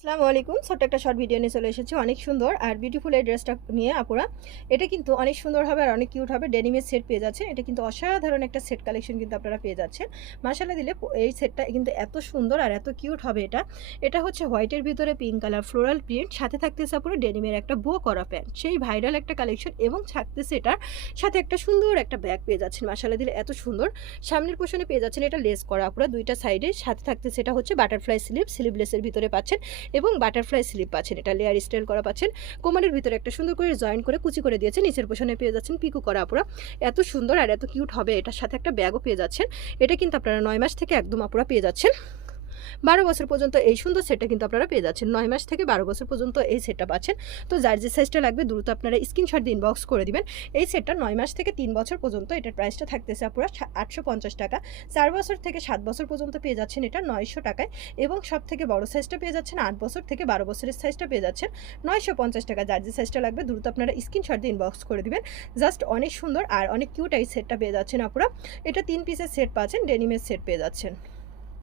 আসসালামু আলাইকুম। ছোট্ট একটা শর্ট ভিডিও নিয়ে চলে এসেছি। অনেক সুন্দর আর বিউটিফুল এই ড্রেসটা নিয়ে আপুরা। এটা কিন্তু অনেক সুন্দর হবে আর অনেক কিউট হবে। ডেনিমের সেট পেয়ে যাচ্ছেন। এটা কিন্তু অসাধারণ একটা সেট কালেকশন কিন্তু আপনারা পেয়ে যাচ্ছেন। মাশাআল্লাহ দিলে এই সেটটা কিন্তু এত সুন্দর আর এত কিউট হবে এটা। এটা হচ্ছে হোয়াইটের ভিতরে পিঙ্ক কালার ফ্লোরাল প্রিন্ট, সাথে থাকতেছে আপুরা ডেনিমের একটা বো করা প্যান্ট। সেই ভাইরাল একটা কালেকশন এবং থাকতেছে এটার সাথে একটা সুন্দর একটা ব্যাগ পেয়ে যাচ্ছেন। মাশাআল্লাহ দিলে এত সুন্দর। সামনের পোরশনে পেয়ে যাচ্ছেন এটা লেস করা আপুরা দুইটা সাইডে, সাথে থাকতেছে এটা হচ্ছে বাটারফ্লাই স্লিভ, স্লিভলেসের ভিতরে পাচ্ছেন এবং বাটারফ্লাই স্লিপ পাচ্ছেন। এটা লেয়ার স্টাইল করা পাচ্ছেন। কোমরের ভিতরে একটা সুন্দর করে জয়েন করে কুচি করে দিয়েছে। নিচের পোষণে পেয়ে যাচ্ছেন পিকো করা আপুরা। এত সুন্দর আর এত কিউট হবে। এটার সাথে একটা ব্যাগও পেয়ে যাচ্ছেন। এটা কিন্তু আপনারা 9 মাস থেকে একদম আপুরা পেয়ে যাচ্ছেন। 12 বছর পর্যন্ত এই সুন্দর সেটটা কিন্তু আপনারা পেয়ে যাচ্ছেন। 9 মাস থেকে 12 বছর পর্যন্ত এই সেটটা পাচ্ছেন। তো যার যে সাইজটা লাগবে দ্রুত আপনারা স্ক্রিনশট দিয়ে ইনবক্স করে দিবেন। এই সেটটা 9 মাস থেকে 3 বছর পর্যন্ত এটার প্রাইসটা থাকতেছে আপুরা 850 টাকা। 4 বছর থেকে 7 বছর পর্যন্ত পেয়ে যাচ্ছেন এটা 900 টাকায় এবং সবথেকে বড় সাইজটা পেয়ে যাচ্ছেন 8 বছর থেকে 12 বছরের সাইজটা পেয়ে যাচ্ছেন 950 টাকা। যার যে সাইজটা লাগবে দ্রুত আপনারা স্ক্রিনশট দিয়ে ইনবক্স করে দিবেন। জাস্ট অনেক সুন্দর আর অনেক কিউট এই সেটটা পেয়ে যাচ্ছেন আপুরা। এটা 3 পিসের সেট পাচ্ছেন, ডেনিমের সেট পেয়ে যাচ্ছেন।